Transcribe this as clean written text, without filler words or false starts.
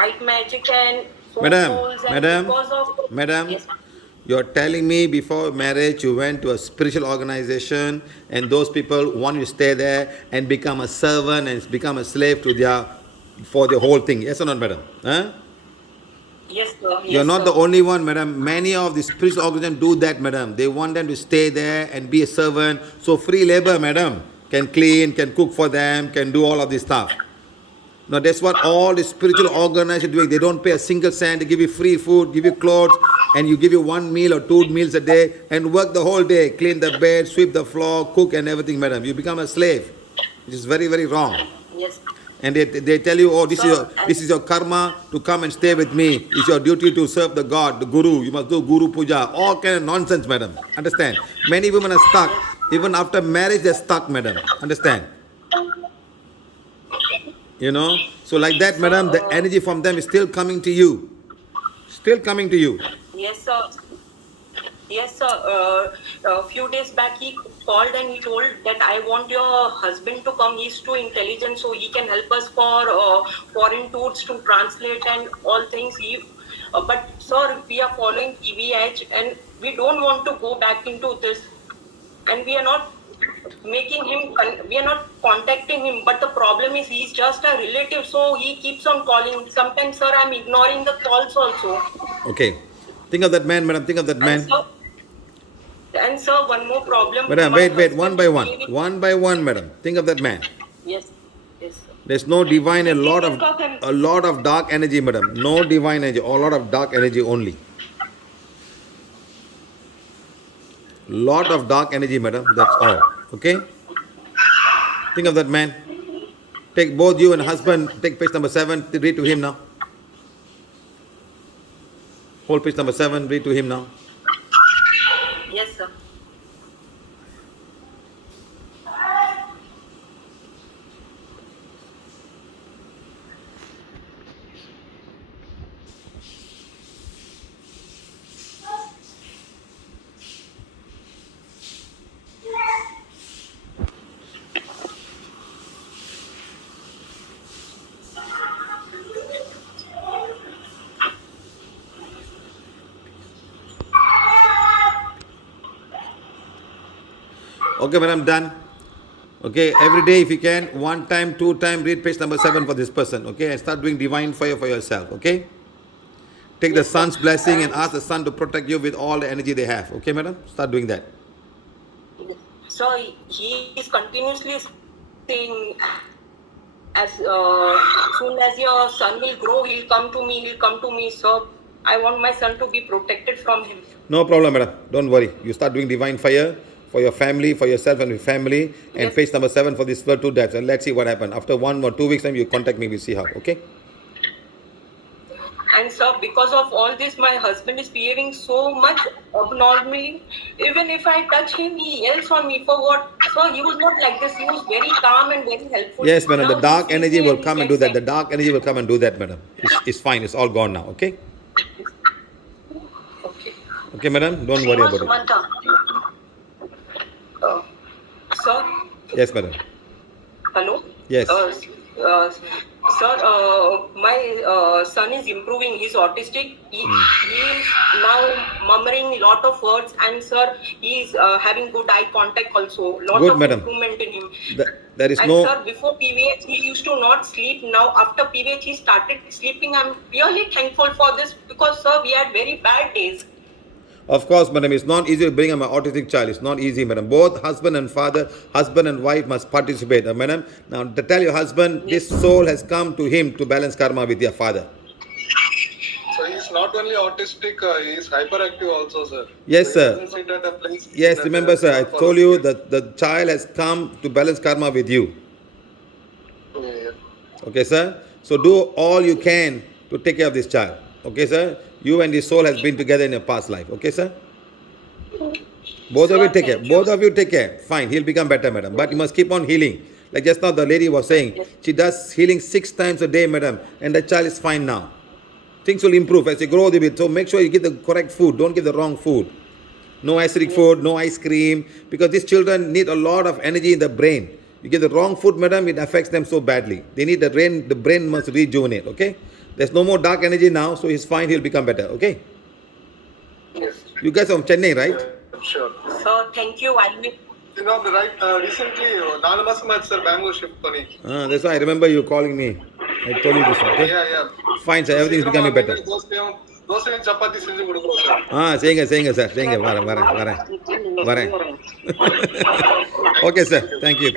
white magic and phone Madam, calls, and madam, because of madam, yes, you're telling me before marriage you went to a spiritual organization and those people want you to stay there and become a servant and become a slave to their for the whole thing. Yes or not, madam? Huh? yes, sir, You're yes, not the sir. only one, madam. Many of the spiritual organizations do that, madam. They want them to stay there and be a servant. So free labor, madam, can clean, can cook for them, can do all of this stuff. Now that's what all the spiritual organizations are doing. They don't pay a single cent. They give you free food, give you clothes, and you give you one meal or two meals a day and work the whole day, clean the bed, sweep the floor, cook and everything, madam. You become a slave, which is very, very wrong. Yes, And they tell you, oh, sir, and this is your karma to come and stay with me. It's your duty to serve the God, the Guru. You must do Guru Puja. All kind of nonsense, madam. Understand? Many women are stuck. yes, Even after marriage, they're stuck, madam. Understand? You know? So like that, sir, madam, the energy from them is still coming to you. Still coming to you. yes, sir. Yes, sir. A few days back, he called and he told that I want your husband to come. He's too intelligent, so he can help us for foreign tours to translate and all things. But sir, we are following EVH, and we don't want to go back into this. And we are not making him. We are not contacting him. But the problem is, he's just a relative, so he keeps on calling. Sometimes, sir, I'm ignoring the calls also. Okay. Think of that man, madam. Think of that And man. sir, and sir, one more problem. Madam, My wait. One husband by is one. behaving. One by one, madam. Think of that man. Yes, yes, sir. There's no divine, Yes, sir. a lot of dark energy, madam. No divine energy, a lot of dark energy only. Lot of dark energy, madam. That's all. Okay? Think of that man. Take both you and Yes, sir. husband, take page number 7, read to him now. Whole page number 7, read to him now. Yes, sir. Okay, madam, done. Okay, every day if you can, one time, two time, read page number 7 for this person. Okay, and start doing divine fire for yourself. Okay? Take the Yes, sir. sun's blessing and And ask the sun to protect you with all the energy they have. Okay, madam? Start doing that. so he is continuously saying, as soon as your son will grow, he'll come to me. He'll come to me. So I want my son to be protected from him. No problem, madam. Don't worry. You start doing divine fire for your family, for yourself and your family, and Yes, page number 7 for these 2 debts. And let's see what happens. After 1 or 2 weeks time, you contact me. We'll see how. Okay? and sir, because of all this, my husband is behaving so much abnormally. Even if I touch him, he yells on me for what? So he was not like this. He was very calm and very helpful. Yes, madam. The Now he's dark energy busy will and he come and do gets that. The angry. dark energy will come and do that, madam. It's fine. It's all gone now. Okay? Okay. Okay, madam. Don't worry about it. Sumanta. Uh, sir, Yes, madam. hello. Yes. Uh, sir, my son is improving. He's autistic. He is now murmuring lot of words, and sir, he is having good eye contact also. Lot Good, of madam. improvement in him. There is And no. sir, before PVH, he used to not sleep. Now after PVH, he started sleeping. I'm really thankful for this because sir, we had very bad days. Of course, madam, it's not easy to bring up an autistic child. It's not easy, madam. Both husband and father, husband and wife must participate, madam. Now, to tell your husband, Yes, this soul has come to him to balance karma with your father. So he's not only autistic, he is hyperactive also, sir. Yes, So he sir. doesn't sit at a place Yes, that remember, is sir, I not for told him. you that the child has come to balance karma with you. Yeah, yeah. Okay, sir? So do all you can to take care of this child. Okay, sir? You and this soul has been together in your past life. Okay, sir? Both of you sir, take care. thank you. Both of you take care. Fine, he'll become better, madam. But you must keep on healing. Like just now, the lady was saying, Yes, she does healing 6 times a day, madam, and the child is fine now. Things will improve as you grow a bit. So make sure you give the correct food. Don't give the wrong food. No acidic yes, food, no ice cream, because these children need a lot of energy in the brain. You give the wrong food, madam, it affects them so badly. They need the brain must rejuvenate, okay? There's no more dark energy now, so he's fine. He'll become better. Okay. Yes. You guys are from Chennai, right? Sure. Sir, thank you. I will. You know, right, recently, 4 மாசமா sir Bangalore shift பண்ணி. That's why I remember you calling me. I told you this. Okay. Yeah. Fine, sir. Everything is becoming better. தோசையும் சப்பாத்தி செஞ்சு கொடுக்குறோம் sir. செய்யுங்க sir. செய்யுங்க. வரேன். வரேன். Okay, sir. Thank you.